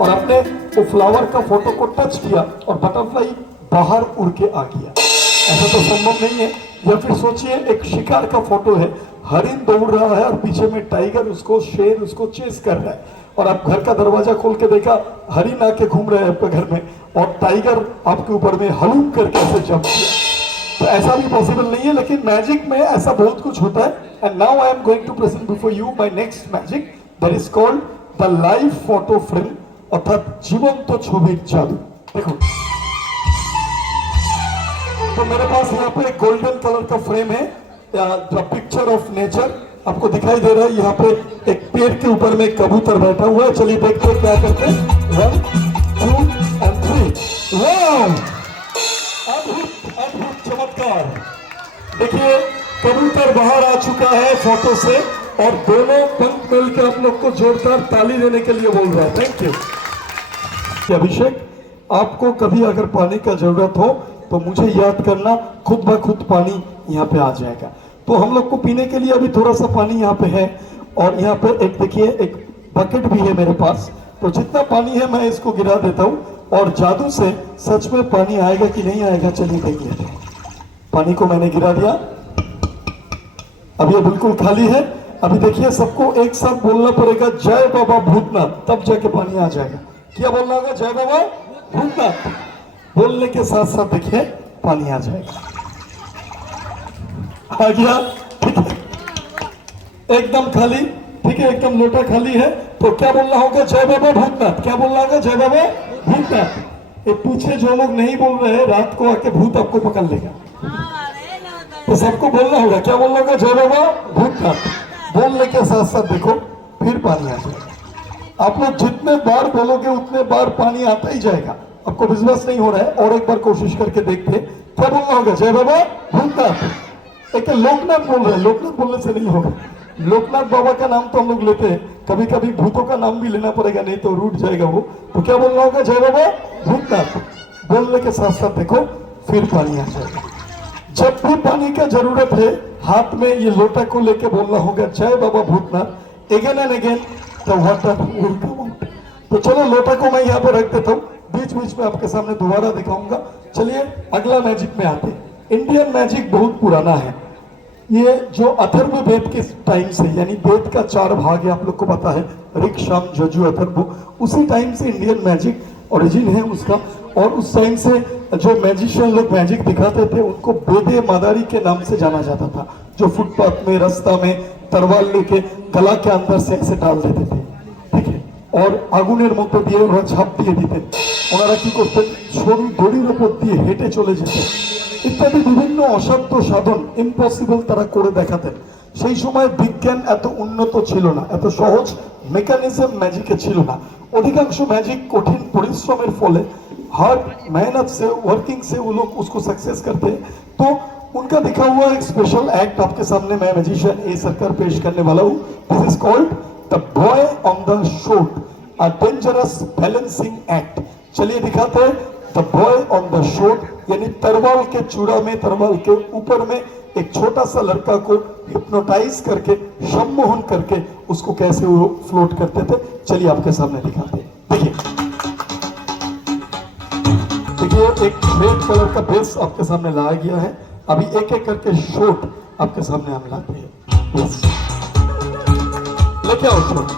और आपने वो फ्लावर का फोटो को टच किया और बटरफ्लाई बाहर उड़ के आ गया। ऐसा तो संभव नहीं है। या फिर सोचिए एक शिकार का फोटो है, हरिन दौड़ रहा है और पीछे में टाइगर उसको, शेर उसको चेस कर रहा है, और आप घर का दरवाजा खोल के देखा हरिन आके घूम रहे हैं आपके घर में और टाइगर आपके ऊपर में हलूम करके ऐसे जंप किया। तो ऐसा भी पॉसिबल नहीं है, लेकिन मैजिक में ऐसा बहुत कुछ होता है। And now I am going to present before you my next magic that is called the live photo frame, अर्थात जीवंत छविर जादू। देखो, तो मेरे पास यहाँ पे गोल्डन कलर का फ्रेम है, द पिक्चर ऑफ नेचर आपको दिखाई दे रहा है। यहाँ पे एक पेड़ के ऊपर में कबूतर बैठा हुआ है। चलिए देखते हैं क्या करते हैं। 1 2 and 3। वाह, अद्भुत अद्भुत चमत्कार। देखिए कबूतर बाहर आ चुका है फोटो से और दोनों पंख मिल के आप लोग को जोरदार ताली देने के लिए बोल रहा है। Thank you. अभिषेक, आपको कभी अगर पानी का जरूरत हो तो मुझे याद करना, खुद ब खुद पानी यहाँ पे आ जाएगा। तो हम लोग को पीने के लिए अभी थोड़ा सा पानी यहाँ पे है और यहाँ पे एक देखिए एक बकेट भी है मेरे पास। तो जितना पानी है मैं इसको गिरा देता हूँ और जादू से सच में पानी आएगा कि नहीं आएगा, चलिए देख लेते हैं। पानी को मैंने गिरा दिया, अब ये बिल्कुल खाली है। अभी देखिए सबको एक साथ बोलना पड़ेगा जय बाबा भूतनाथ, तब जाके पानी आ जाएगा। क्या बोलना होगा? जय बाबा भूतनाथ। बोलने के साथ साथ देखिए पानी आ जाएगा। आ गया, ठीक है, एकदम खाली, ठीक है, एकदम लोटा खाली है। तो क्या बोलना होगा? जय बाबा भूतनाथ। क्या बोलना होगा? जय बाबा भूतनाथ। ये पीछे जो लोग नहीं बोल रहे हैं, रात को आके भूत आपको पकड़ लेगा, तो सबको बोलना होगा। क्या बोलना होगा? जय बाबा भूतनाथ। बोलने के साथ साथ देखो फिर पानी आ जाएगा। आप लोग जितने बार बोलोगे उतने बार पानी आता ही जाएगा। आपको विश्वास नहीं हो रहा है, और एक बार कोशिश करके देखते। क्या बोलना होगा? जय बाबा भूतनाथ। एक लोकनाथ बोल रहे हैं, लोकनाथ बोलने से नहीं होगा। लोकनाथ बाबा का नाम तो हम लोग लेते हैं, कभी कभी भूतों का नाम भी लेना पड़ेगा, नहीं तो रूठ जाएगा वो। तो क्या बोलना होगा? जय बाबा भूतनाथ। बोलने के साथ साथ देखो फिर पानी आ जाएगा। जब भी पानी का जरूरत है, हाथ में ये लोटा को लेके बोलना होगा जय Baba Bhootnath. Again and again the water will come out. तो चलो लोटा को मैं यहाँ पे रख देता हूँ, बीच बीच में आपके सामने दोबारा दिखाऊंगा। चलिए अगला मैजिक में आते हैं। इंडियन मैजिक बहुत पुराना है। ये जो अथर्व वेद के टाइम से, यानी वेद का 4 भाग है, आप लोग को पता है, ऋक साम यजु अथर्व, उसी टाइम से इंडियन मैजिक ओरिजिन है उसका। और उस टाइम से जो मैजिशियन लोग मैजिक दिखाते थे उनको बेदे मादारी के नाम से जाना जाता था, जो फुटपाथ में, रास्ता में तलवार लेके गला के अंदर से ऐसे डाल देते थे, ठीक है, और आগুনের মধ্যে দিয়ে ওরা ছাপ দিয়ে দিতেন। ওনারা কি করতেন? সরু দড়ির উপর দিয়ে হেঁটে চলে যেতেন, ইত্যাদি বিভিন্ন অসাধ্য সাধন, ইম্পসিবল তারা করে দেখাতেন। সেই সময় বিজ্ঞান এত উন্নত ছিল না, এত সহজ মেকানিজম ম্যাজিকে ছিল না। अधिकांश मैजिक कठिन परिश्रम फले, हार्ड मेहनत से, वर्किंग से वो लोग उसको सक्सेस करते हैं। तो उनका दिखा हुआ एक स्पेशल एक्ट आपके सामने मैं मैजिशियन ए सरकार पेश करने वाला हूँ। This is called the boy on the sword, a dangerous balancing act. चलिए दिखाते हैं the boy on the sword, यानी तरवाल के चूड़ा में, तरवाल के ऊपर में एक छोटा सा लड़का को हिप्नोटाइज करके, सम्मोहन करके उसको कैसे वो फ्लोट करते थे। चलिए आपके सामने दिखाते हैं। देखिए देखिए एक रेड कलर का बेस आपके सामने लाया गया है। अभी एक एक करके शॉट आपके सामने हम लाते हैं। यस, लेके आओ शॉट।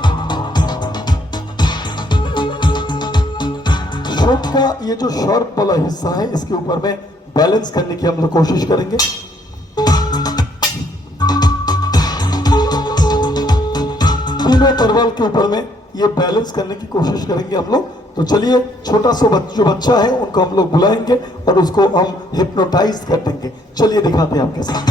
शॉट का ये जो शार्प वाला हिस्सा है, इसके ऊपर में बैलेंस करने की हम लोग कोशिश करेंगे। तीनों तरवाल के ऊपर में ये बैलेंस करने की कोशिश करेंगे हम लोग। तो चलिए छोटा सा जो बच्चा है उनको हम लोग बुलाएंगे और उसको हम हिप्नोटाइज कर देंगे। चलिए दिखाते हैं आपके साथ।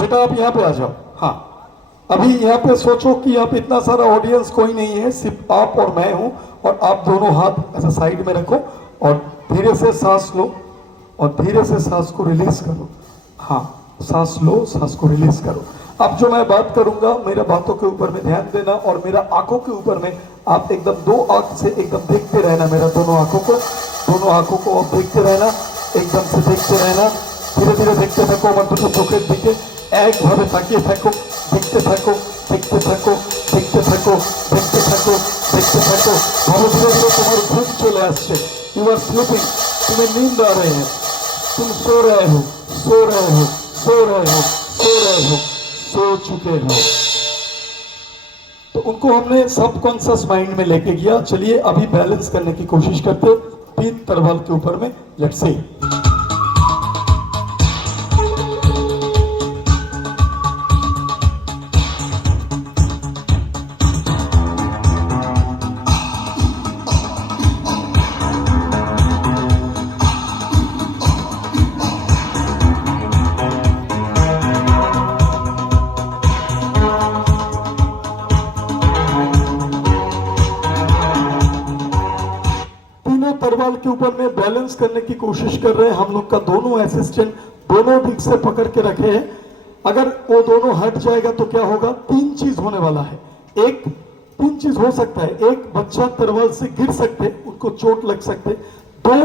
बेटा आप यहाँ पे आ जाओ। हाँ, अभी यहाँ पे सोचो कि यहाँ पे इतना सारा ऑडियंस कोई नहीं है, सिर्फ आप और मैं हूँ। और आप दोनों हाथ ऐसा साइड में रखो और धीरे से सांस लो और धीरे से सांस को रिलीज करो। हाँ, सांस लो, सांस को रिलीज करो। अब जो मैं बात करूंगा, मेरा बातों के ऊपर में ध्यान देना और मेरा आंखों के ऊपर में आप एकदम 2 आंख से एकदम देखते रहना। मेरा दोनों आंखों को आप देखते रहना, एकदम से देखते रहना। धीरे धीरे देखते थको, मन तो चोखेर दिखे একভাবে তাকিয়ে থাকো, দেখতে থাকো, দেখতে থাকো, দেখতে থাকো, দেখতে থাকো, দেখতে থাকো। ভালো ধীরে ধীরে তোমার ঘুম চলে আসছে। ইউ আর স্লিপিং, तुम्हें नींद आ रहे हैं, तुम सो रहे हो, सो रहे हो, सो रहे हो, सो रहे हो, सो चुके हो। तो उनको हमने सबकॉन्शियस माइंड में लेके गया। चलिए अभी बैलेंस करने की कोशिश करते, 3 तरवाल के ऊपर में। Let's see. तरवाल के ऊपर में बैलेंस करने की कोशिश कर रहे हैं। हम लोग का दोनों असिस्टेंट दोनों दिख से पकड़ के रखे हैं। अगर वो दोनों हट जाएगा तो क्या होगा? 3 चीज होने वाला है। 3 चीज हो सकता है। 1, बच्चा तरवाल से गिर सकते, उनको चोट लग सकते। 2,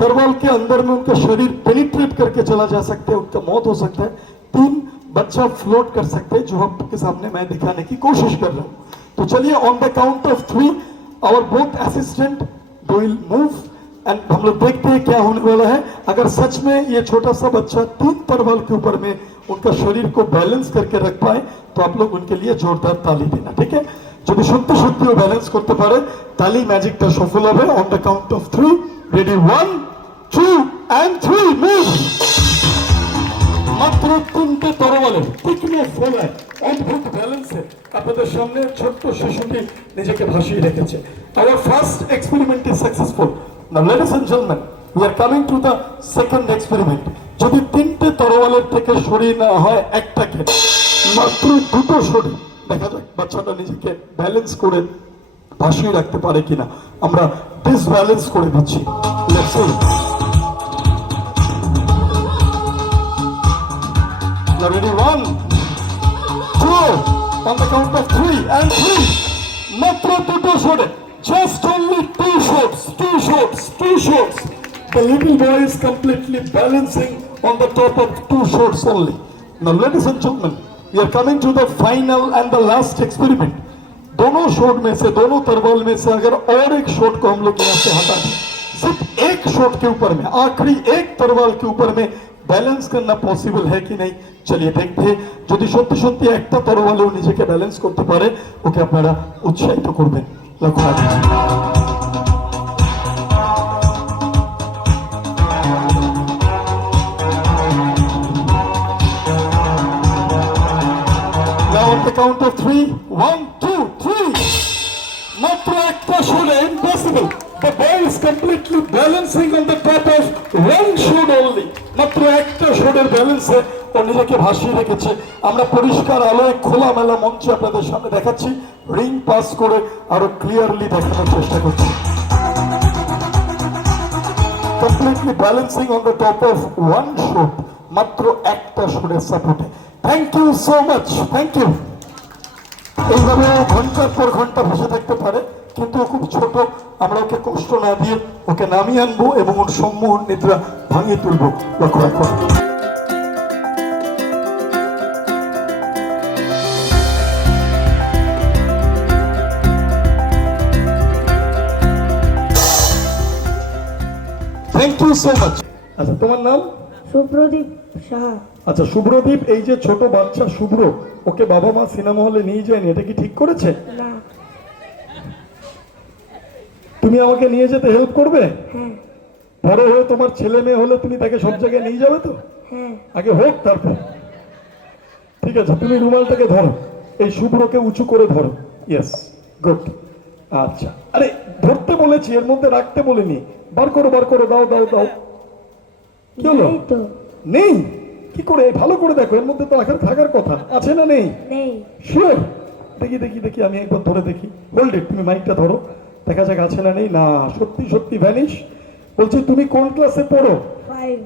तरवाल के अंदर में उनका शरीर पेनिट्रेट करके चला जा सकता है, उनका मौत हो सकता है। 3, बच्चा फ्लोट कर सकते हैं, जो आपके सामने मैं दिखाने की कोशिश कर रहा हूं। तो चलिए on the count of 3 our both assistant will move and हम लोग देखते हैं क्या होने वाला है। अगर सच में ये छोटा सा बच्चा 3 तरवाल के ऊपर में उनका शरीर को बैलेंस करके रख पाए तो आप लोग उनके लिए जोरदार ताली देना, ठीक है? যদি সত্যি সত্যি ও ব্যালেন্স করতে পারে তাহলে ম্যাজিকটা সফল হবে। On the count of 3, ready 1 2 and 3 move. মাত্র 3টে তরবালের তীক্ষ্ণ ফলায় অদ্ভুত ব্যালেন্সে আপনাদের সামনে ছোট্ট শিশুটি নিজেকে ভাসিয়ে রেখেছে। Our first experiment is successful. Now ladies and gentlemen, we are coming to the second experiment. যদি 3টে তরবালের থেকে সরিয়ে নেওয়া হয় একটাকে, মাত্র 2টো সরিয়ে দেখা যাক বাচ্চাটা নিজেকে ব্যালেন্স করে ভাসিয়ে রাখতে পারে কিনা। আমরা ডিসব্যালেন্স করে দিচ্ছি। Let's see. Now ready 1 2 on the count of 3 and 3 মাত্র 2টো সরে, just only 2 shots, 2 shots, 2 shots. The little boy is completely balancing on the top of 2 shots only. Now ladies and gentlemen, we are coming to the final and the last experiment. दोनों shot में से, दोनों तरवाल में से अगर और एक shot को हम लोग यहाँ से हटा दें, सिर्फ एक शॉट के ऊपर में, आखिरी एक तरवाल के ऊपर में बैलेंस करना पॉसिबल है कि नहीं, चलिए देखते हैं। যদি সত্যি সত্যি একটা তরবালেও নিজেকে ব্যালেন্স করতে পারে ওকে আপনারা উৎসাহিত করবেন। লক্ষ্য রাখবেন। Now on the count of 3 1 2 3 মাত্র একটা শটে, impossible. The ball is completely balancing on the top of 1 shot only. মাত্র একটা শটের ব্যালেন্সে ও নিজেকে ভাসিয়ে রেখেছে। আমরা পরিষ্কার আলোয় খোলামেলা মঞ্চে আপনাদের সামনে দেখাচ্ছি, রিং পাস করে আরো ক্লিয়ারলি দেখানোর চেষ্টা করছি। Completely balancing on the top of 1 shot, মাত্র একটা শটের সাপোর্টে। Thank you so much, thank you. এইভাবে ঘন্টার পর ঘন্টা বসে থাকতে পারে, কিন্তু ও খুব ছোট, আমরা ওকে কষ্ট না দিয়ে ওকে নামিয়ে আনবো এবং ওর সম্মোহন নিদ্রা ভাঙিয়ে তুলবো। লক্ষ্য রাখো। Thank you so much. আচ্ছা তোমার নাম? সুপ্রদীপ সাহা। আচ্ছা শুভ্রদীপ, এই যে ছোট বাচ্চা শুভ্র, ওকে বাবা মা সিনেমা হলে নিয়ে যায়নি, এটা কি ঠিক করেছে? না। তুমি আমাকে নিয়ে যেতে হেল্প করবে? হ্যাঁ। বড় হয়ে তোমার ছেলে মেয়ে হলে তুমি তাকে সব জায়গায় নিয়ে যাবে তো? হ্যাঁ। আগে হোক তারপর। ঠিক আছে, তুমি রুমালটাকে ধরো, এই শুভ্রকে উঁচু করে ধরো। Yes, good. আচ্ছা, আরে ধরতে বলেছি, এর মধ্যে রাখতে বলিনি। বার করো, বার করো, দাও দাও দাও। কি হলো? নেই তো। নেই? কি করে? ভালো করে দেখো, এর মধ্যে তো রাখার থাকার কথা আছে না? নেই? নেই। শিওর? দেখি দেখি দেখি, আমি একবার ধরে দেখি। হোল্ড ইট, তুমি মাইকটা ধরো, দেখা যাক আছে না নেই। না, সত্যি সত্যি ভ্যানিশ। বলছি তুমি কোন ক্লাসে পড়ো? 5।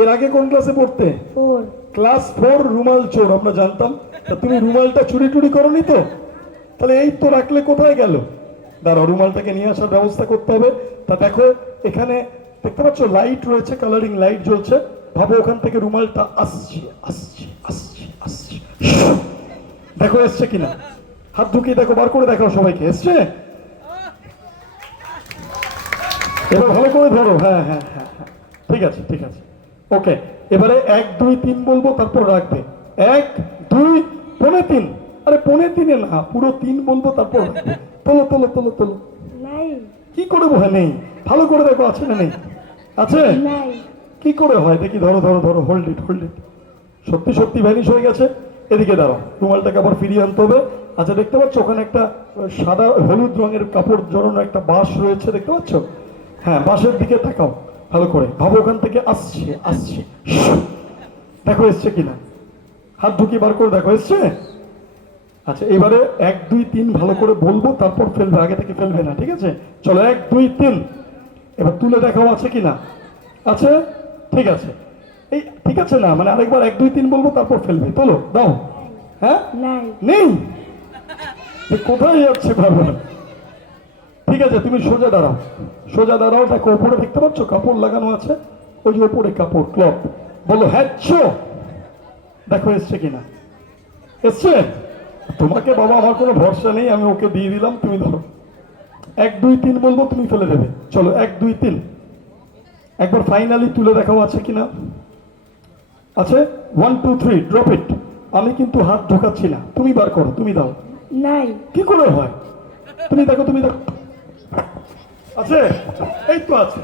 এর আগে কোন ক্লাসে পড়তে? 4। ক্লাস 4 রুমাল চোর আমরা জানতাম। তা তুমি রুমালটা চুরি টুরি করনি তো? তাহলে এই তো রাখলে কোথায় গেল? দাঁড়াও, রুমালটাকে নিয়ে আসার ব্যবস্থা করতে হবে। তা দেখো এখানে দেখতে পাচ্ছ লাইট রয়েছে, কালারিং লাইট জ্বলছে। ভাবো ওখান থেকে রুমালটা আসছে আসছে আসছে আসছে, দেখো এসছে কিনা, হাত ঢুকিয়ে দেখো, বার করে দেখাও সবাইকে, এসছে? এবার ভালো করে ধরো, হ্যাঁ হ্যাঁ হ্যাঁ হ্যাঁ, ঠিক আছে ঠিক আছে, ওকে। এবারে 1 2 3 বলবো, তারপর রাখবে। 1 2 পৌনে 3, আরে পৌনে 3 না, পুরো 3 বলবো তারপর রাখবে। তোলো তোলো তোলো তোলো। নাই। কি করে হয়? নেই, ভালো করে দেখো আছে না নেই, আছে? নাই। কি করে হয় দেখি, ধরো ধরো ধরো, হোল্ড ইট হোল্ড ইট, সত্যি সত্যি ভ্যানিশ হয়ে গেছে। এদিকে দাঁড়াও, রুমালটাকে আবার ফিরিয়ে আনতে হবে। আচ্ছা দেখতে পাচ্ছ ওখানে একটা সাদা হলুদ রঙের কাপড় জড়ানো একটা বাঁশ রয়েছে, দেখতে পাচ্ছ? হ্যাঁ, বাঁশের দিকে তাকাও ভালো করে, ভাবো ওখান থেকে আসছে আসছে, দেখো এসছে কিনা, হাত ঢুকিয়ে বার করে দেখো এসছে। আচ্ছা এবারে 1 2 3 ভালো করে বলবো, তারপর ফেলবে, আগে থেকে ফেলবে না, ঠিক আছে? চলো 1 2 3, এবার তুলে দেখাও আছে কিনা, আছে? ঠিক আছে, এই ঠিক আছে না, মানে আরেকবার 1 2 3 বলবো তারপর ফেলবে, তোলো দাও। হ্যাঁ, নাই। নেই, এ কোথায় যাচ্ছে বাবা? ঠিক আছে, তুমি সোজা দাঁড়াও, সোজা দাঁড়াও, দেখো ওপরে দেখতে পাচ্ছ কাপড় লাগানো আছে, ওই যে ওপরে কাপড় ক্লথ, বলো হ্যাঁ দেখো এসছে কিনা, এসছে? তোমাকে বাবা আমার কোনো ভরসা নেই, আমি ওকে দিয়ে দিলাম, তুমি ধরো। 1 2 3 বলবো, তুমি ফেলে দেবে। চলো 1 2 3, একবার ফাইনালি তুলে দেখাও আছে কিনা, আছে? 1 2 3 ড্রপ ইট। আমি কিন্তু হাত ঢোকাচ্ছি না, তুমি বার করো, তুমি দাও। নাই। কি করে হয়? তুমি দেখো, তুমি দেখো, আছে? এই তো আছে।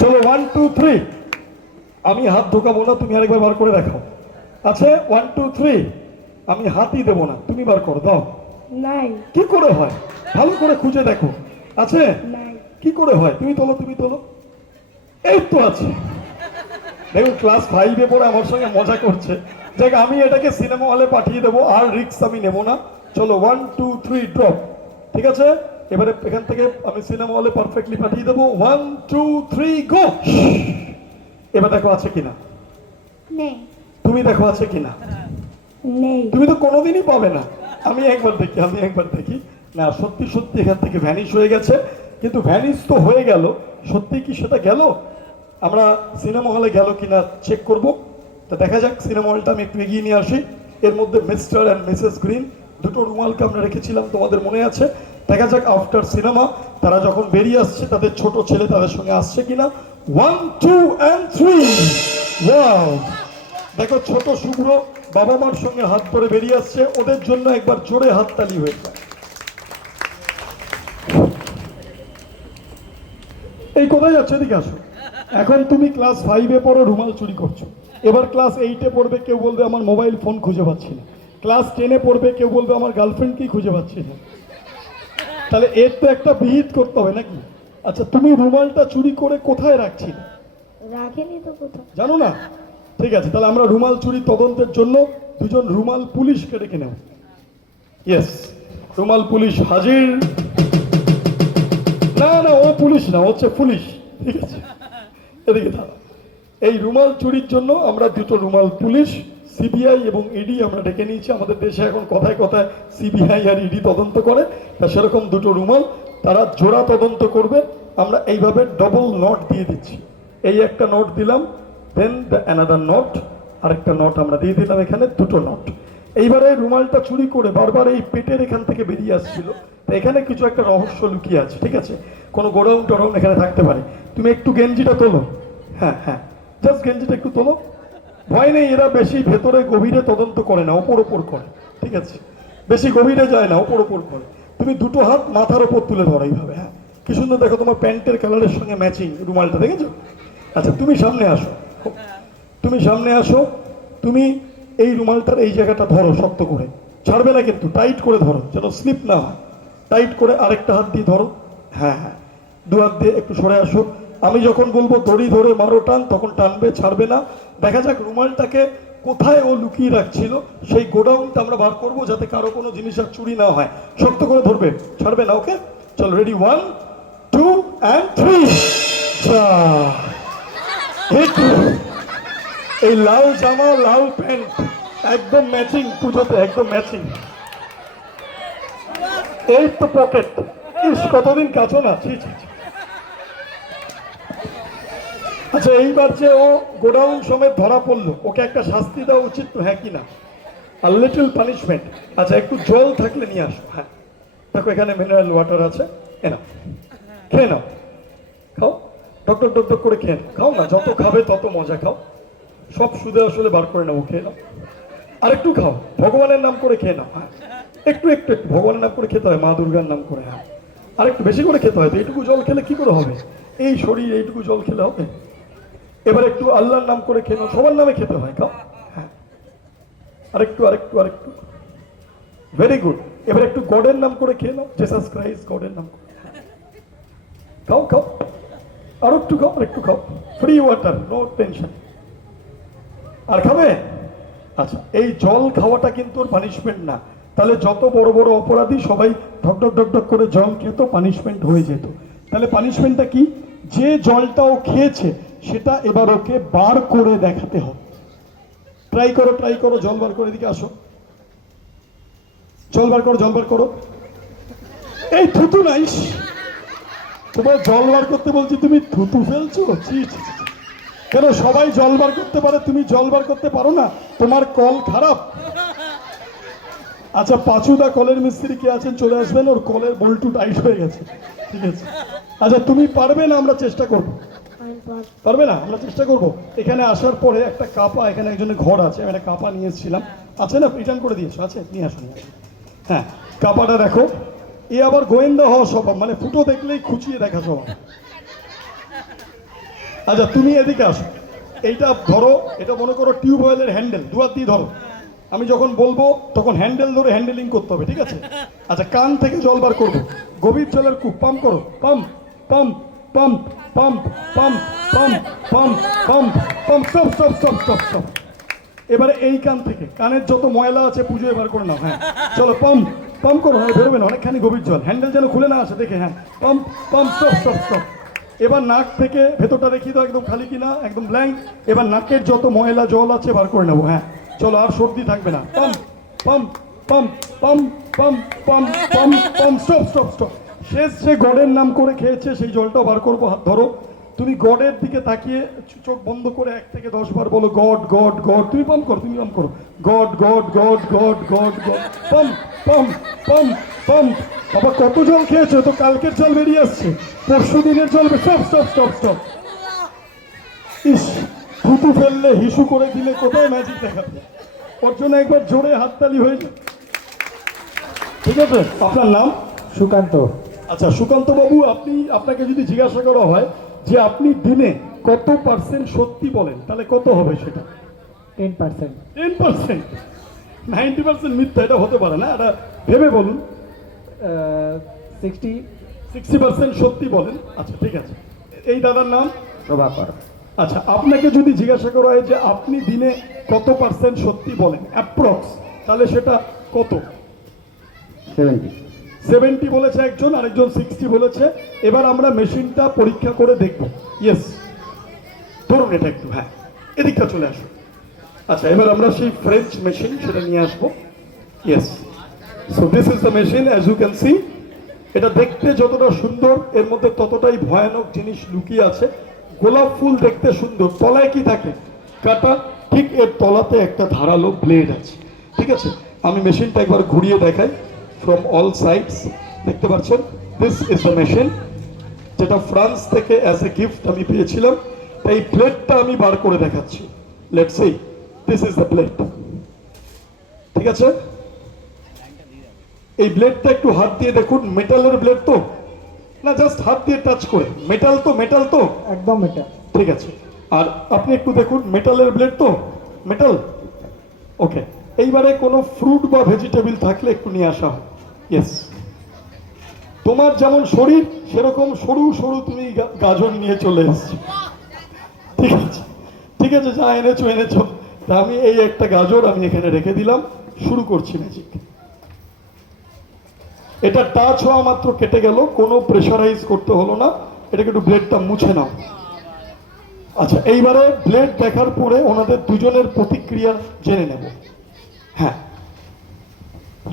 চলো 1 2 3, আমি হাত ঢোকাবো না, তুমি আরেকবার বার করে দেখাও। আছে? 1 2 3, আমি হাতই দেবো না, তুমি বার করো, দাও। নাই। কি করে হয়? ভালো করে খুঁজে দেখো, আছে? নাই। কি করে হয়? তুমি তোলো, তুমি তোলো, এই তো আছে। দেখুন ক্লাস 5-এ পড়ে আমার সঙ্গে মজা করছে, দেখ আমি এটাকে সিনেমা হলে পাঠিয়ে দেবো, আর রিস্ক আমি নেবো না। চলো 1 2 3 ড্রপ, ঠিক আছে? এবারে এখান থেকে আমি সিনেমা হলে পারফেক্টলি পাঠিয়ে দেবো। 1 2 3 গো। এবার দেখো আছে কিনা, নেই। তুমি দেখো আছে কিনা, নেই। তুমি তো কোনোদিনই পাবে না। আমি একবার দেখি, আমি একবার দেখি, না সত্যি সত্যি এখান থেকে ভ্যানিশ হয়ে গেছে, কিন্তু ভ্যানিশ তো হয়ে গেল, সত্যি কি সেটা গেল? আমরা সিনেমা হলে গেল কিনা চেক করব, তা দেখা যাক। সিনেমা হলটা আমি একটু এগিয়ে নিয়ে আসি, এর মধ্যে মিস্টার অ্যান্ড মিসেস গ্রিন দুটো রুমালকে আমরা রেখেছিলাম, তোমাদের মনে আছে? দেখা যাক আফটার সিনেমা তারা যখন বেরিয়ে আসছে, তাদের ছোট ছেলে তাদের সঙ্গে আসছে কিনা। 1 2 and 3, ওয়াও, দেখো ছোট শুভ্র বাবা মার সঙ্গে হাত ধরে বেরিয়ে আসছে, ওদের জন্য একবার জোরে হাততালি হয়ে যায়। এই কোথায় যাচ্ছে, এদিকে আসো। এখন তুমি ক্লাস 5-এ পড়ো, রুমাল চুরি করছো। এবার ক্লাস 8-এ পড়বে, কেউ বলবে আমার মোবাইল ফোন খুঁজে পাচ্ছি না। ক্লাস 10-এ পড়বে, কেউ বলবে আমার গার্লফ্রেন্ডকেই খুঁজে পাচ্ছি না। তাহলে এর তো একটা বিহিত করতে হবে নাকি? আচ্ছা তুমি রুমালটা চুরি করে কোথায় রাখছিলে? রাখেনি তো কোথাও। জানো না? ঠিক আছে, তাহলে আমরা রুমাল চুরি তদন্তের জন্য দুজন রুমাল পুলিশকে ডেকে নেব। ইয়েস, রুমাল পুলিশ হাজির। না না, ও পুলিশ না, হচ্ছে পুলিশ, ঠিক আছে? এদিকে দাঁড়া। এই রুমাল চুরির জন্য আমরা দুটো রুমাল পুলিশ, সিবিআই এবং ইডি আমরা ডেকে নিয়েছি। আমাদের দেশে এখন কথায় কথায় সিবিআই আর ইডি তদন্ত করে, তা সেরকম দুটো রুমাল, তারা জোড়া তদন্ত করবে। আমরা এইভাবে ডবল নোট দিয়ে দিচ্ছি, এই একটা নোট দিলাম, দেন দ্য অ্যানাদার নোট, আরেকটা নোট আমরা দিয়ে দিলাম, এখানে দুটো নোট। এইবারে রুমালটা চুরি করে বারবার এই পেটের এখান থেকে বেরিয়ে আসছিল, তো এখানে কিছু একটা রহস্য লুকিয়ে আছে, ঠিক আছে? কোনো গোডাউন টোডাউন এখানে থাকতে পারে। তুমি একটু গেঞ্জিটা তোলো, হ্যাঁ হ্যাঁ, জাস্ট গেঞ্জিটা একটু তোলো। ভয় নেই, এরা বেশি ভেতরে গভীরে তদন্ত করে না, ওপর ওপর করে, ঠিক আছে? বেশি গভীরে যায় না, ওপর ওপর করে। তুমি দুটো হাত মাথার ওপর তুলে ধরো এইভাবে, হ্যাঁ, কি সুন্দর দেখো, তোমার প্যান্টের কালারের সঙ্গে ম্যাচিং রুমালটা, দেখেছো? আচ্ছা তুমি সামনে আসো, তুমি সামনে আসো, তুমি এই রুমালটার এই জায়গাটা ধরো শক্ত করে, ছাড়বে না কিন্তু, টাইট করে ধরো যেন স্লিপ না হয়। টাইট করে আরেকটা হাত দিয়ে ধরো, হ্যাঁ হ্যাঁ, দু হাত দিয়ে একটু সরে আসো। আমি যখন বলবো দড়ি ধরে মারো টান, তখন টানবে, ছাড়বে না। দেখা যাক রুমালটাকে কোথায় ও লুকিয়ে রাখছিল, সেই গোডাউনটা আমরা বার করবো, যাতে কারো কোনো জিনিস আর চুরি না হয়। শক্ত করে ধরবে, ছাড়বে না, ওকে? চলো রেডি, 1 2 and 3। এই লাল জামা লাল প্যান্ট একদম ম্যাচিং, পুজোতে একদম ম্যাচিং। এই তো পকেট, ইস কতদিন কাছো না, ছি ছি ছি। আচ্ছা, এইবার যে ও গোডাউন সমেত ধরা পড়লো, ওকে একটা শাস্তি দেওয়া উচিত তো, হ্যাঁ কি না? আর লিটল পানিশমেন্ট। আচ্ছা, একটু জল থাকলে নিয়ে আসো। হ্যাঁ, দেখো এখানে মিনারেল ওয়াটার আছে, এ নাও, খেয়ে নাও, খাও, টক টক টক টক করে খেয়ে নাও, খাও না, যত খাবে তত মজা, খাও, সব সুদে আসলে বার করে নেবো, খেয়ে নাও, আর একটু খাও, ভগবানের নাম করে খেয়ে নাও। হ্যাঁ, একটু একটু একটু ভগবানের নাম করে খেতে হয়, মা দুর্গার নাম করে। হ্যাঁ, আর একটু বেশি করে খেতে হয়, তো এইটুকু জল খেলে কি করে হবে? এই শরীর এইটুকু জল খেলে হবে? এবার একটু আল্লাহর নাম করে খেয়ে নাও, সবার নামে খেতে হয়, খাও। হ্যাঁ, আরেকটু আরেকটু আরেকটু, ভেরি গুড। এবার একটু গডের নাম করে খেয়ে নাও, জেসাস ক্রাইস্ট, গডের নাম করে খাও, খাও, আর একটু খাও, আর একটু খাও, ফ্রি ওয়াটার, নো টেনশন। আর খাবে? আচ্ছা, এই জল খাওয়াটা কিন্তু ওর পানিশমেন্ট না। তাহলে যত বড় বড় অপরাধী সবাই ঢক ঢক ঢক ঢক করে জল খেত, পানিশমেন্ট হয়ে যেত। তাহলে পানিশমেন্টটা কি? যে জলটা ও খেয়েছে সেটা এবার ওকে বার করে দেখাতে হবে। ট্রাই করো, ট্রাই করো, জল বার করে, দিকে আসো, জল বার করো, জল বার করো। এই থুতু নাই, তোমার জল বার করতে বলছি, তুমি থুতু ফেলছো? ছি ছি ছি। কেন সবাই জল বার করতে পারে, তুমি জল বার করতে পারো না? তোমার কল খারাপ। আচ্ছা, পাঁচুদা কলের মিস্ত্রি কে আছেন, চলে আসবেন, ওর কলের বল্টু টাইট হয়ে গেছে, ঠিক আছে? আচ্ছা, তুমি পারবে না? আমরা চেষ্টা করব। পারবে না? আমরা চেষ্টা করব। এখানে আসার পরে একটা কাপা, এখানে একজনের ঘর আছে, আমি একটা কাপা নিয়ে এসেছিলাম, আছে না? রিটার্ন করে দিয়েছো? আছে, নিয়ে আসো, নিয়ে আসো। হ্যাঁ, কাপাটা দেখো, এ আবার গোয়েন্দা হওয়া স্বভাব, মানে ফুটো দেখলেই খুঁচিয়ে দেখা স্বভাব। আচ্ছা, তুমি এদিকে আসো, এইটা ধরো, এটা মনে করো টিউবওয়েলের হ্যান্ডেল, দুয়ার দিয়ে ধরো, আমি যখন বলবো তখন হ্যান্ডেল ধরে হ্যান্ডেলিং করতে হবে, ঠিক আছে? আচ্ছা, কান থেকে জল বার করবো, গভীর জলের কূপ, পাম্প করো, pump pump pump pump pump pump pump pump pump, stop stop stop stop stop. এবারে এই কান থেকে, কানের যত ময়লা আছে পুজোয় বার করে নাও। হ্যাঁ, চলো, পাম্প পাম্প করো, হ্যাঁ বেরোবে না, অনেকখানি গভীর জল, হ্যান্ডেল যেন খুলে না আসে দেখে। হ্যাঁ, pump pump, stop stop stop. এবার নাক থেকে ভেতরটা দেখিয়ে দাও, একদম খালি কিনা, একদম ব্ল্যাঙ্ক। এবার নাকের যত ময়লা জল আছে বার করে নেবো। হ্যাঁ, চলো, আর সর্দি থাকবে না। Pump pump pump pump pump pump pump pump, stop stop stop. শেষ যে গডের নাম করে খেয়েছে সেই জলটাও বার করবো। হাত ধরো, তুমি গডের দিকে তাকিয়ে চোখ বন্ধ করে 1 থেকে 10 বার বলো, গড গড গড। তুমি পাম্প করো, তুমি পাম্প করো, god god god god god god, pump pump pump pump. বাবা, কত জল খেয়েছো? তো কালকের জল বেরিয়ে আসছে, পরশু দিনের জল। Stop stop stop stop. ইস, থুতু ফেললে, হিসু করে দিলে, কোথায় ম্যাজিক দেখাবে? ওর জন্য একবার জোরে হাততালি হয়ে যায়, ঠিক আছে? আপনার নাম? সুকান্ত। আচ্ছা, সুকান্ত বাবু, আপনাকে যদি জিজ্ঞাসা করা হয় যে আপনি দিনে কত পার্সেন্ট সত্যি বলেন, তাহলে কত হবে সেটা? 10%। 10%? 90% মিথ্যা, এটা হতে পারে না, এটা ভেবে বলুন। 60% সত্যি বলেন। আচ্ছা, ঠিক আছে। এই দাদার নাম? প্রভাকর। আচ্ছা, আপনাকে যদি জিজ্ঞাসা করা হয় যে আপনি দিনে কত পার্সেন্ট সত্যি বলেন অ্যাপ্রক্স, তাহলে সেটা কত? 70 বলেছে একজন, আরেকজন 60 বলেছে। এবার আমরা মেশিনটা পরীক্ষা করে দেখব। ইয়েস, ধরুন এটা একটু, হ্যাঁ এদিকটা চলে আসো। আচ্ছা, এবার আমরা সেই ফ্রেঞ্চ মেশিন সেটা নিয়ে আসবো। Yes, so this is the machine, as you can see. এটা দেখতে যতটা সুন্দর, এর মধ্যে ততটাই ভয়ানক জিনিস লুকিয়ে আছে। গোলাপ ফুল দেখতে সুন্দর, তলায় কি থাকে? কাটা। ঠিক এর তলাতে একটা ধারালো ব্লেড আছে, ঠিক আছে? আমি মেশিনটা একবার ঘুরিয়ে দেখাই ফ্রম অল সাইডস। দেখতে পাচ্ছেন, দিস ইজ দ্য মেশিন, যেটা ফ্রান্স থেকে অ্যাজ এ গিফট আমি পেয়েছিলাম। এই ব্লেডটা আমি বার করে দেখাচ্ছি। Let's see, this is the blade, ঠিক আছে? এই ব্লেডটা একটু হাত দিয়ে দেখুন, মেটালের ব্লেড তো না, জাস্ট হাত দিয়ে টাচ করে, মেটাল তো, মেটাল তো একদম এটা। ঠিক আছে। আর আপনি একটু দেখুন, মেটালের ব্লেড তো, মেটাল, ওকে। এইবারে কোনো ফ্রুট বা ভেজিটেবল থাকলে একটু নিয়ে আসা হয়। ইয়েস, তোমার যেমন শরীর সেরকম সরু সরু তুমি গাজর নিয়ে চলে এসছো, ঠিক আছে? ঠিক আছে, যা এনেছো এনেছো। তা আমি এই একটা গাজর আমি এখানে রেখে দিলাম, শুরু করছি ম্যাজিক। এটা টাচ হওয়া মাত্র কেটে গেল, কোনো প্রেশারাইজ করতে হলো না। এটাকে একটু ব্লেডটা মুছে নাও। আচ্ছা, এইবারে ব্লেড দেখার পরে ওনাদের দুজনের প্রতিক্রিয়া জেনে নেব। হ্যাঁ,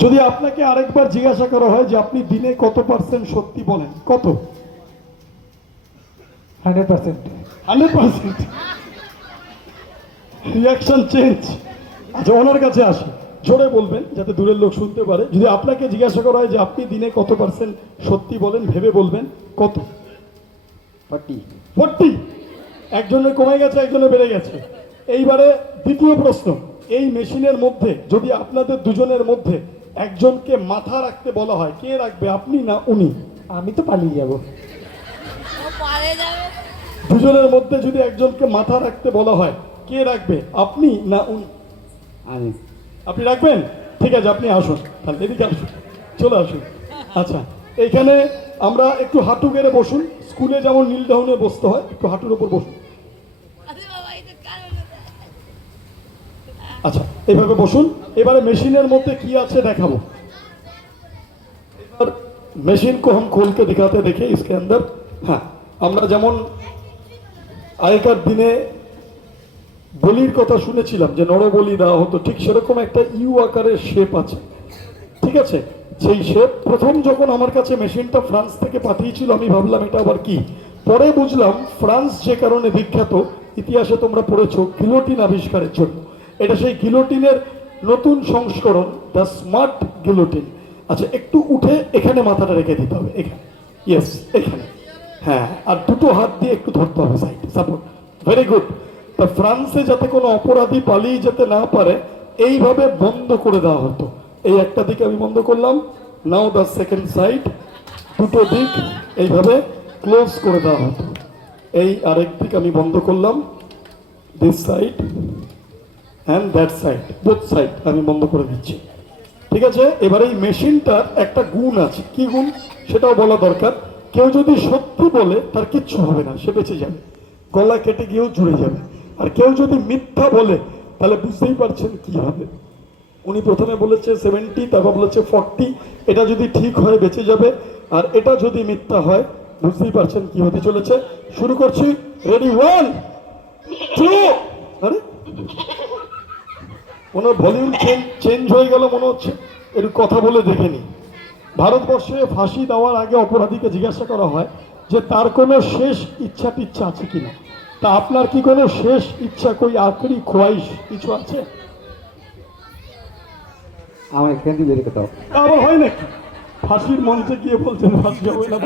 যদি আপনাকে আরেকবার জিজ্ঞাসা করা হয় যে আপনি দিনে কত পার্সেন্ট সত্যি বলেন, কত? 100%. 100%. Reaction change. আচ্ছা, ওনার কাছে আসি, জোরে বলবেন যাতে দূরের লোক শুনতে পারে। যদি আপনাকে জিজ্ঞাসা করা হয় যে আপনি দিনে কত পার্সেন্ট সত্যি বলেন, ভেবে বলবেন কত? 40. 40। একজনের কমে গেছে, একজনের বেড়ে গেছে। এইবারে দ্বিতীয় প্রশ্ন, এই মেশিনের মধ্যে যদি আপনাদের দুজনের মধ্যে একজনকে মাথা রাখতে বলা হয়, কে রাখবে, আপনি না উনি? আমি তো পালিয়ে যাব। দুজনের মধ্যে যদি একজনকে মাথা রাখতে বলা হয়, কে রাখবে, আপনি না উনি? আমি। আপনি রাখবেন? ঠিক আছে, আপনি আসুন, তাহলে এদিকে আসুন, চলে আসুন। আচ্ছা, এখানে আমরা একটু হাঁটু গেড়ে বসুন, স্কুলে যেমন নীল ডাউনে বসতে হয়, একটু হাঁটুর ওপর বসুন। আচ্ছা, এইভাবে বসুন। এবারে মেশিনের মধ্যে কি আছে দেখাবো। এবার মেশিন को हम खोल के दिखाते, देखिए इसके अंदर। হ্যাঁ, আমরা যেমন আগেকার দিনে বলির কথা শুনেছিলাম যে নরবলি দেওয়া হতো, ঠিক সেরকম একটা ইউ আকারের শেপ আছে, ঠিক আছে? সেই শেপ প্রথম যখন আমার কাছে মেশিনটা ফ্রান্স থেকে পাঠিয়েছিল, আমি ভাবলাম এটা আবার কি। পরে বুঝলাম ফ্রান্স যে কারণে বিখ্যাত, ইতিহাসে তোমরা পড়েছো, গিলোটিন আবিষ্কারের জন্য। এটা সেই গিলোটিনের নতুন সংস্করণ, দ্য স্মার্ট গিলোটিন। আচ্ছা, একটু উঠে এখানে মাথাটা রেখে দিতে হবে, এখানে, ইয়েস, এখানে। হ্যাঁ, আর দুটো হাত দিয়ে একটু ধরতে হবে সাইড সাপোর্ট। Very good. তা ফ্রান্সে যাতে কোনো অপরাধী পালিয়ে যেতে না পারে, এইভাবে বন্ধ করে দেওয়া হতো। এই একটা দিক আমি বন্ধ করলাম, নাও দ্য সেকেন্ড সাইড, দুটো দিক এইভাবে ক্লোজ করে দেওয়া হতো। এই আরেক দিক আমি বন্ধ করলাম, this side and that side, both side আমি বন্ধ করে দিচ্ছি। ঠিক আছে? এবার এই মেশিনটার একটা গুণ আছে, কি গুণ সেটাও বলা দরকার। কেউ যদি সত্যি বলে তার কিচ্ছু হবে না, সে বেঁচে যাবে, গলা কেটে গিয়েও জুড়ে যাবে। আর কেউ যদি মিথ্যা বলে তাহলে বুঝতেই পারছেন কি হবে। উনি প্রথমে বলেছে 70, তারপর বলেছে 40। এটা যদি ঠিক হয় বেঁচে যাবে, আর এটা যদি মিথ্যা হয় বুঝতেই পারছেন কি হতে চলেছে। শুরু করছি, রেডি, 1 2। আরে ওনার ভলিউম চেঞ্জ হয়ে গেল মনে হচ্ছে, একটু কথা বলে দেখে নি। ভারতবর্ষে ফাঁসি দেওয়ার আগে অপরাধীকে জিজ্ঞাসা করা হয় যে তার কোনো শেষ ইচ্ছা টিচ্ছা আছে কিনা। তা আপনার কি কোনো শেষ ইচ্ছা, কই আখরি খোয়াইশ কিছু আছে? আমার এখান দিয়ে বের করতে হবে। তা আবার হয় নাকি? ফাঁসির মঞ্চে গিয়ে বলছেন ফাঁসি যাবো না,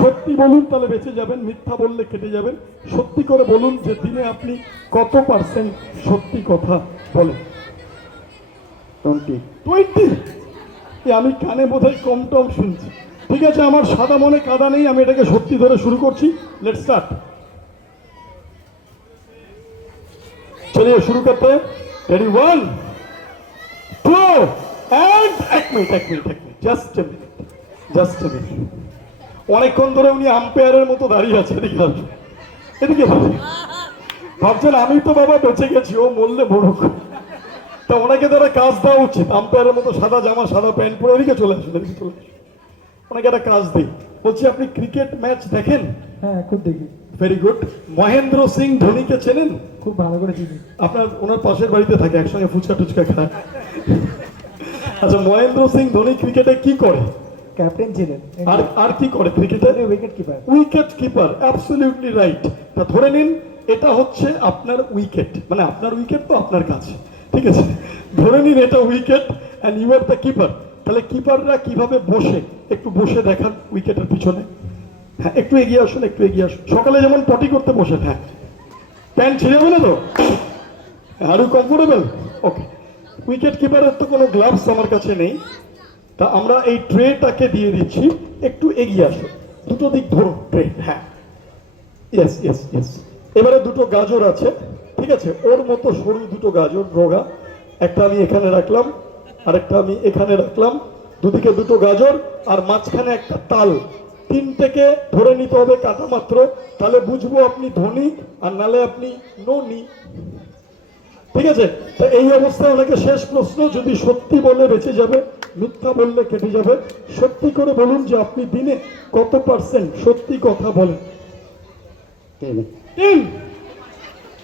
সত্যি বলুন তাহলে বেঁচে যাবেন, মিথ্যা বললে কেটে যাবেন। সত্যি করে বলুন যে দিনে আপনি কত পার্সেন্ট সত্যি কথা বলেন? 20। আমি কানে বোধহয় কম টম শুনছি। ঠিক আছে, আমার সাদা মনে কাদা নেই, আমি এটাকে সত্যি ধরে শুরু করছি। Let's start. চলিয়ে শুরু করতে, রেডি, 1 2 এন্ড এক মিনিট, জাস্ট এ মিনিট। অনেকক্ষণ ধরে উনি আম্পায়ারের মতো দাঁড়িয়ে আছে, এদিকে আসুন, এদিকে ভাবছেন আমি তো বাবা বেঁচে গেছি, ও মরলে মরুক। তা ওনাকে তারা কাজ দেওয়া উচিত, আম্পায়ারের মতো সাদা জামা সাদা প্যান্ট পরে। এদিকে চলে আসুন। ওনাকে একটা কাজ দিই। বলছি, আপনি ক্রিকেট ম্যাচ দেখেন? হ্যাঁ, খুব দেখি। Very good. মহেন্দ্র সিং ধোনিকে চেনেন? খুব ভালো করে চিনি। আপনার ওনার পাশের বাড়িতে থাকে, একসঙ্গে ফুচকা টুচকা খায়। আচ্ছা, মহেন্দ্র সিং ধোনি ক্রিকেটে কি করে? ক্যাপ্টেন ছিলেন। আর কি করে ক্রিকেটে? Wicket keeper. Wicket keeper, absolutely right. তা ধরে নিন এটা হচ্ছে আপনার উইকেট, মানে আপনার উইকেট তো আপনার কাছে, ঠিক আছে? ধরে নিন এটা wicket and you are the keeper. তাহলে কিপাররা কিভাবে বসে, একটু বসে দেখান উইকেটের পিছনে। হ্যাঁ, একটু এগিয়ে আসুন, সকালে যেমন পটি করতে বসেন। হ্যাঁ, প্যান্ট ছিঁড়ে যাবে না তো? Are you comfortable? Okay. Wicket কিপারের তো কোনো গ্লাভস আমার কাছে নেই, তা আমরা এই ট্রেটাকে দিয়ে দিচ্ছি। একটু এগিয়ে আসুন, দুটো দিক ধরুন ট্রে। হ্যাঁ, ইয়েস। এবারে দুটো গাজর আছে, ঠিক আছে? ওর মতো সরু দুটো গাজর, রোগা। একটা আমি এখানে রাখলাম, আরেকটা আমি এখানে রাখলাম। দুদিকে দুটো গাজর আর মাঝখানে একটা তাল। তিনটেকে ধরে নিতে হবে কাটা মাত্র, তাহলে বুঝবো আপনি ধনী আর নালে আপনি ননি। ঠিক আছে? তো এই অবস্থায় ওনাকে শেষ প্রশ্ন, যদি সত্যি বলে বেঁচে যাবে, মিথ্যা বললে কেটে যাবে। সত্যি করে বলুন যে আপনি দিনে কত পার্সেন্ট সত্যি কথা বলেন? 10।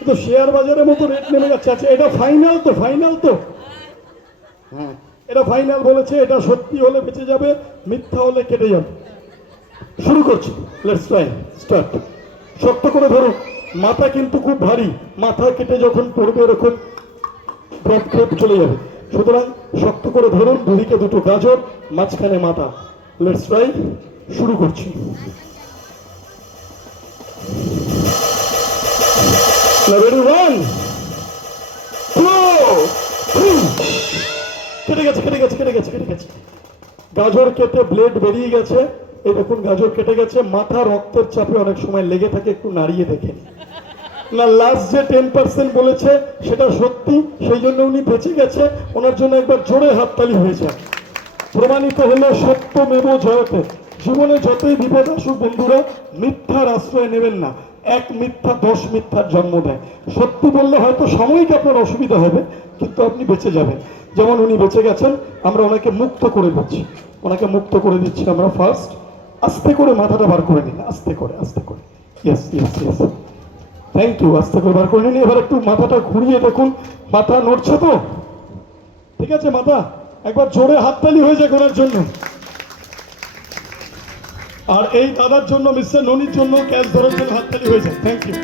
তো শেয়ার বাজারের মতো রেট নেমে যাচ্ছে। আচ্ছা, এটা ফাইনাল তো? হ্যাঁ, এটা ফাইনাল বলেছে। এটা সত্যি হলে বেঁচে যাবে, মিথ্যা হলে কেটে যাবে। শুরু করছি, লেটস ট্রাই স্টার্ট। শক্ত করে ধরুন, মাথা কিন্তু খুব ভারী, মাথা কেটে যখন পড়বে এরকম ড্রপ ড্রপ চলে যাবে, সুতরাং শক্ত করে ধরুন, দুদিকে দুটো গাজর, মাঝখানে মাথা। লেটস ট্রাই, শুরু করছি। রেডি, 1 2 3। কেটে গেছে কেটে গেছে কেটে গেছে কেটে গেছে, গাজর কেটে ব্লেড বেরিয়ে গেছে। এই দেখুন গাজর কেটে গেছে, মাথা রক্তের চাপে অনেক সময় লেগে থাকে, একটু নাড়িয়ে দেখেন। না, লাস্ট যে 10% বলেছে সেটা সত্যি, সেই জন্য উনি বেঁচে গেছে। ওনার জন্য একবার জোরে হাততালি হয়েছে। প্রমাণিত হলো সত্যমেব জয়তে। জীবনে যতই বিপদ আসুক বন্ধুরা, মিথ্যার আশ্রয় নেবেন না। এক মিথ্যা 10 মিথ্যার জন্ম দেয়। সত্যি বললে হয়তো সাময়িক আপনার অসুবিধা হবে, কিন্তু আপনি বেঁচে যাবেন। যেমন উনি বেঁচে গেছেন, আমরা ওনাকে মুক্ত করে দিচ্ছি, ওনাকে মুক্ত করে দিচ্ছি আমরা। ফার্স্ট আস্তে করে মাথাটা বার করে নিন, আস্তে করে আস্তে করে। Yes yes yes, thank you. আস্তে করে বার করে নিন। এবার একটু মাথাটা ঘুরিয়ে দেখুন, মাথা নড়ছে তো? ঠিক আছে মাথা, একবার জোরে হাততালি হয়ে যায় ওনার জন্য। আর এই দাদার জন্য, মিস্টার ননির জন্য, ক্যাচ ধরার জন্য হাততালি হয়ে যায়। Thank you.